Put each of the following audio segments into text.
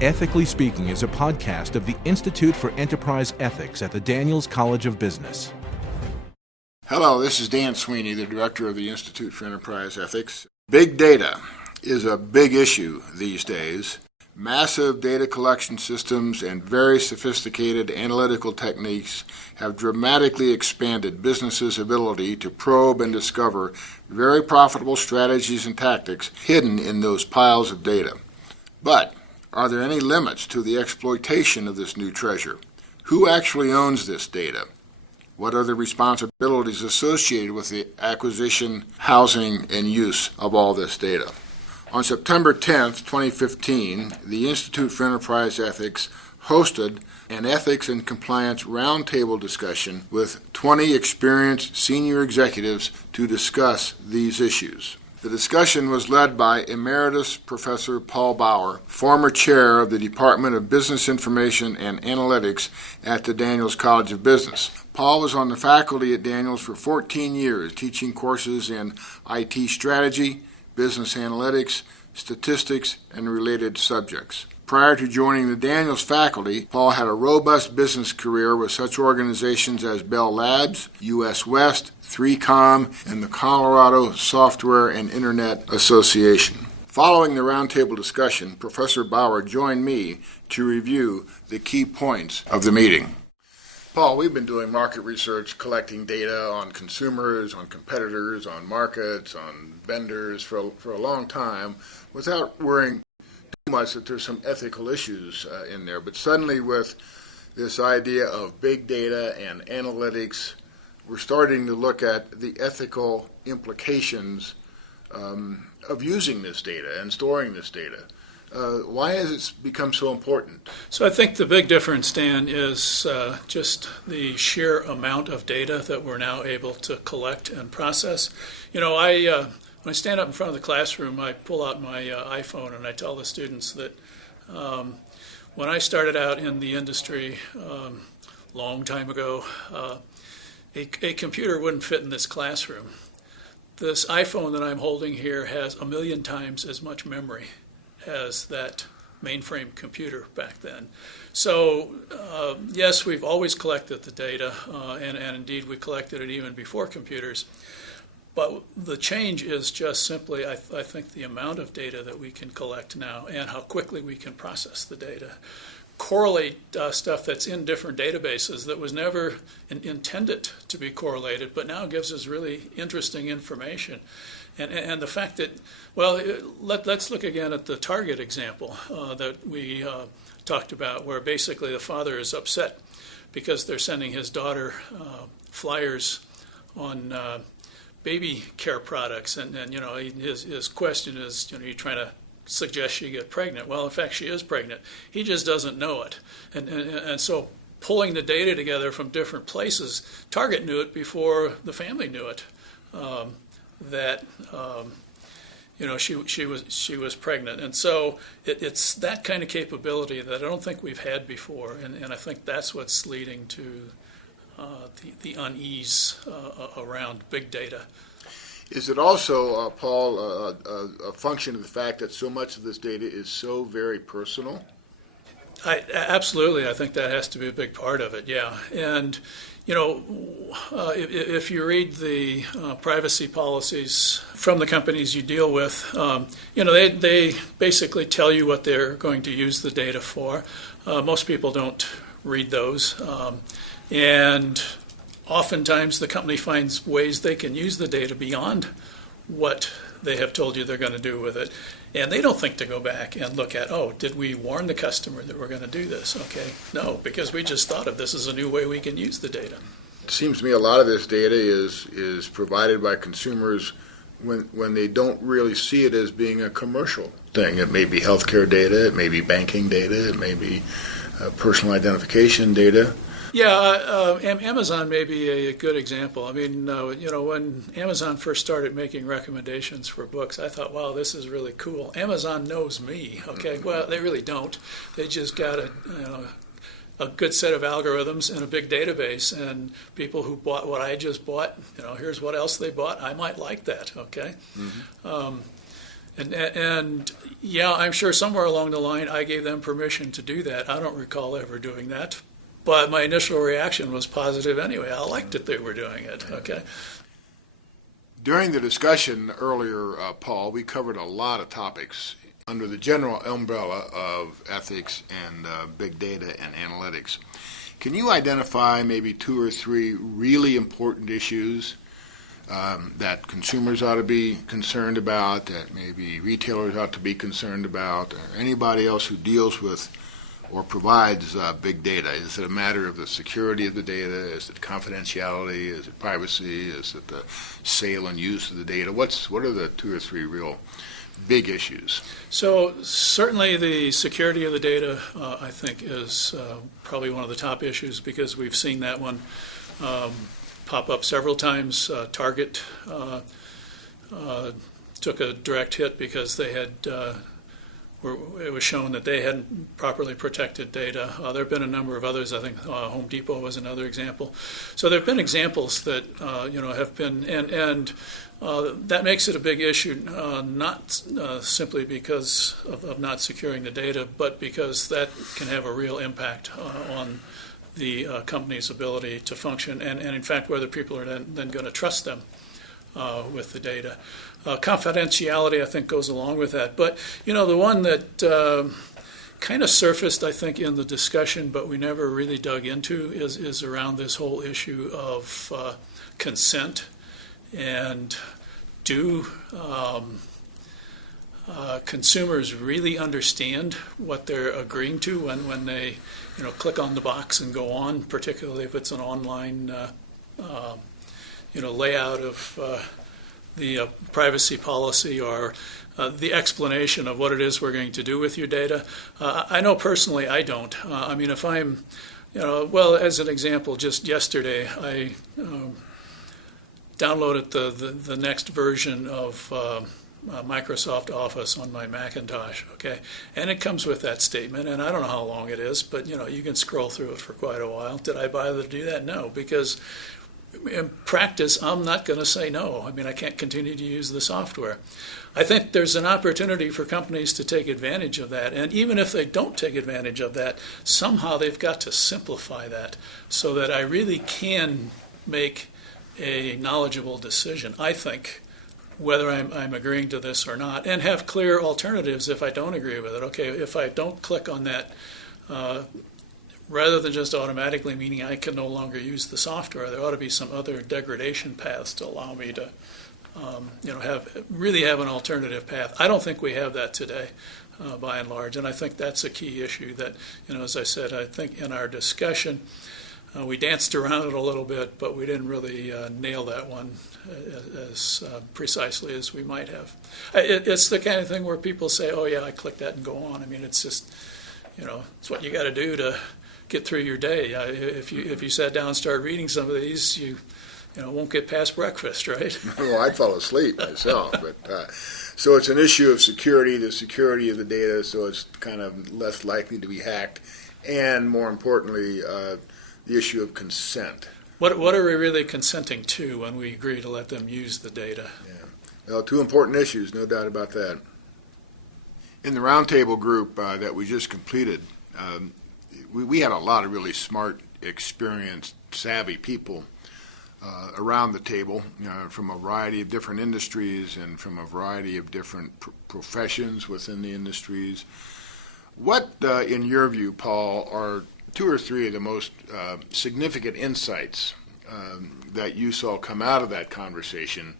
Ethically Speaking is a podcast of the Institute for Enterprise Ethics at the Daniels College of Business. Hello, this is Dan Sweeney, the director of the Institute for Enterprise Ethics. Big data is a big issue these days. Massive data collection systems and very sophisticated analytical techniques have dramatically expanded businesses' ability to probe and discover very profitable strategies and tactics hidden in those piles of data. But are there any limits to the exploitation of this new treasure? Who actually owns this data? What are the responsibilities associated with the acquisition, housing, and use of all this data? On September 10th, 2015, the Institute for Enterprise Ethics hosted an ethics and compliance roundtable discussion with 20 experienced senior executives to discuss these issues. The discussion was led by Emeritus Professor Paul Bauer, former chair of the Department of Business Information and Analytics at the Daniels College of Business. Paul was on the faculty at Daniels for 14 years, teaching courses in IT strategy, business analytics, statistics, and related subjects. Prior to joining the Daniels faculty, Paul had a robust business career with such organizations as Bell Labs, US West, 3Com, and the Colorado Software and Internet Association. Following the roundtable discussion, Professor Bauer joined me to review the key points of the meeting. Paul, we've been doing market research, collecting data on consumers, on competitors, on markets, on vendors for a long time without worrying too much that there's some ethical issues in there. But suddenly with this idea of big data and analytics, we're starting to look at the ethical implications of using this data and storing this data. Why has it become so important? So I think the big difference, Dan, is just the sheer amount of data that we're now able to collect and process. You know, when I stand up in front of the classroom, I pull out my iPhone and I tell the students that when I started out in the industry long time ago, a computer wouldn't fit in this classroom. This iPhone that I'm holding here has 1 million times as much memory as that mainframe computer back then. So yes, we've always collected the data, and indeed we collected it even before computers. But the change is just simply, I think, the amount of data that we can collect now and how quickly we can process the data. Correlate stuff that's in different databases that was never intended to be correlated, but now gives us really interesting information. And the fact that, well, let's look again at the Target example that we talked about, where basically the father is upset because they're sending his daughter flyers on baby care products, and you know, his question is, you know, you're trying to suggest she get pregnant. Well, in fact, she is pregnant. He just doesn't know it, and so pulling the data together from different places, Target knew it before the family knew it. That you know, she was pregnant, and so it's that kind of capability that I don't think we've had before, and I think that's what's leading to the unease around big data. Is it also, Paul, a function of the fact that so much of this data is so very personal? Absolutely, I think that has to be a big part of it, yeah. And you know, if you read the privacy policies from the companies you deal with, you know, they basically tell you what they're going to use the data for. Most people don't read those. And oftentimes the company finds ways they can use the data beyond what they have told you they're going to do with it. And they don't think to go back and look at, oh, did we warn the customer that we're going to do this? Okay, no, because we just thought of this as a new way we can use the data. It seems to me a lot of this data is provided by consumers when they don't really see it as being a commercial thing. It may be healthcare data, it may be banking data, it may be personal identification data. Yeah, Amazon may be a good example. I mean, you know, when Amazon first started making recommendations for books, I thought, wow, this is really cool. Amazon knows me. Okay, well, they really don't. They just got a good set of algorithms and a big database, and people who bought what I just bought, you know, here's what else they bought. I might like that. Okay. Mm-hmm. And yeah, I'm sure somewhere along the line I gave them permission to do that. I don't recall ever doing that. But my initial reaction was positive anyway. I liked that they were doing it. Okay. During the discussion earlier, Paul, we covered a lot of topics under the general umbrella of ethics and big data and analytics. Can you identify maybe 2 or 3 really important issues that consumers ought to be concerned about, that maybe retailers ought to be concerned about, or anybody else who deals with or provides big data? Is it a matter of the security of the data? Is it confidentiality? Is it privacy? Is it the sale and use of the data? What are the 2 or 3 real big issues? So certainly the security of the data, I think, is probably one of the top issues, because we've seen that one pop up several times. Target took a direct hit because they had it was shown that they hadn't properly protected data. There have been a number of others. I think Home Depot was another example. So there have been examples that have been, and that makes it a big issue, not simply because of not securing the data, but because that can have a real impact on the company's ability to function, and in fact whether people are then going to trust them with the data. Confidentiality, I think, goes along with that. But, the one that kind of surfaced, I think, in the discussion, but we never really dug into, is around this whole issue of consent. And do consumers really understand what they're agreeing to when they, click on the box and go on, particularly if it's an online, layout of the privacy policy, or the explanation of what it is we're going to do with your data. I know personally I don't. If I'm, as an example, just yesterday I downloaded the next version of Microsoft Office on my Macintosh, okay? And it comes with that statement, and I don't know how long it is, but you can scroll through it for quite a while. Did I bother to do that? No, because in practice, I'm not going to say no. I can't continue to use the software. I think there's an opportunity for companies to take advantage of that. And even if they don't take advantage of that, somehow they've got to simplify that so that I really can make a knowledgeable decision, I think, whether I'm agreeing to this or not, and have clear alternatives if I don't agree with it. Okay, if I don't click on that, rather than just automatically meaning I can no longer use the software, there ought to be some other degradation paths to allow me to, have an alternative path. I don't think we have that today, by and large, and I think that's a key issue that, as I said, I think in our discussion, we danced around it a little bit, but we didn't really nail that one as precisely as we might have. It's the kind of thing where people say, oh yeah, I click that and go on. It's just, it's what you got to do to get through your day. If you sat down and started reading some of these, you won't get past breakfast, right? Well, I'd fall asleep myself. But so it's an issue of security, the security of the data, so it's kind of less likely to be hacked, and more importantly, the issue of consent. What are we really consenting to when we agree to let them use the data? Yeah. Well, 2 important issues, no doubt about that. In the roundtable group that we just completed, we had a lot of really smart, experienced, savvy people around the table, from a variety of different industries and from a variety of different professions within the industries. What, in your view, Paul, are 2 or 3 of the most significant insights that you saw come out of that conversation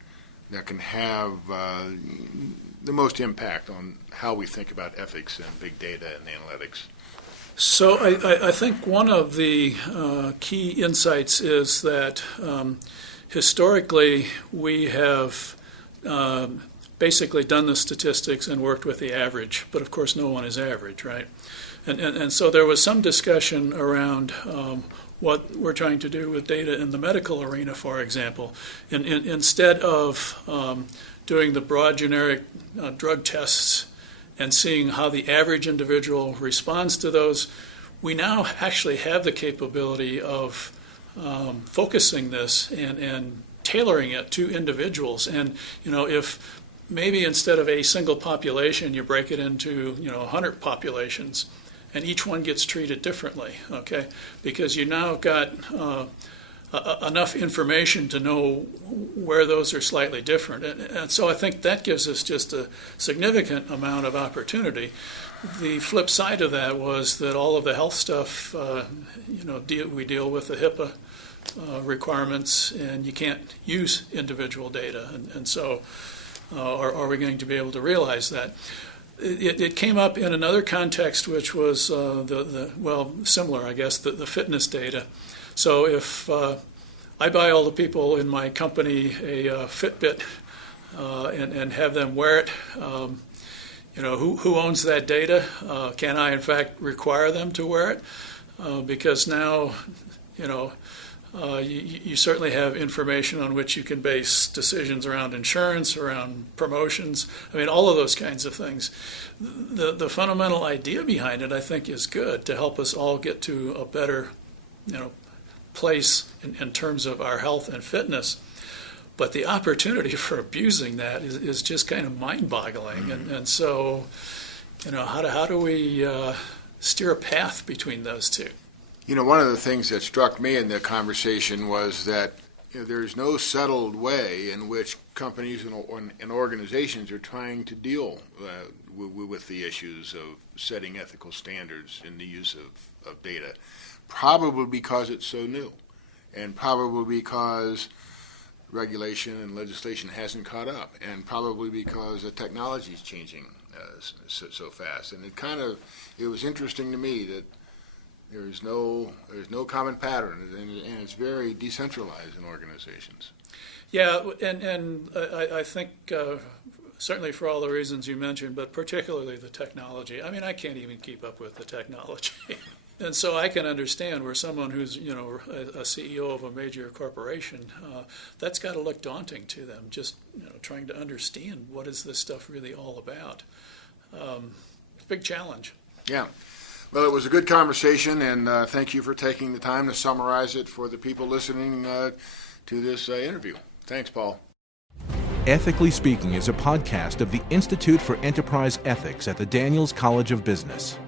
that can have the most impact on how we think about ethics and big data and analytics? So I think one of the key insights is that historically we have basically done the statistics and worked with the average, but of course no one is average, right? And so there was some discussion around what we're trying to do with data in the medical arena, for example. Instead of doing the broad generic drug tests and seeing how the average individual responds to those, we now actually have the capability of focusing this and tailoring it to individuals. And if maybe instead of a single population, you break it into 100 populations, and each one gets treated differently. Okay, because you now got enough information to know where those are slightly different, and so I think that gives us just a significant amount of opportunity. The flip side of that was that all of the health stuff, we deal with the HIPAA requirements, and you can't use individual data, and so are we going to be able to realize that? It came up in another context, which was similar, I guess, the fitness data. So if I buy all the people in my company a Fitbit and have them wear it, who owns that data? Can I, in fact, require them to wear it? Because now, you certainly have information on which you can base decisions around insurance, around promotions. I mean, all of those kinds of things. The fundamental idea behind it, I think, is good to help us all get to a better, place in terms of our health and fitness. But the opportunity for abusing that is just kind of mind-boggling. And so, how do we steer a path between those two? One of the things that struck me in the conversation was that there's no settled way in which companies and organizations are trying to deal with the issues of setting ethical standards in the use of data, probably because it's so new, and probably because regulation and legislation hasn't caught up, and probably because the technology is changing so fast. And it was interesting to me that there's no common pattern, and it's very decentralized in organizations. Yeah, and I think certainly for all the reasons you mentioned, but particularly the technology. I mean, I can't even keep up with the technology. And so I can understand where someone who's, a CEO of a major corporation, that's got to look daunting to them, just, trying to understand what is this stuff really all about. It's a big challenge. Yeah. Well, it was a good conversation, and thank you for taking the time to summarize it for the people listening to this interview. Thanks, Paul. Ethically Speaking is a podcast of the Institute for Enterprise Ethics at the Daniels College of Business.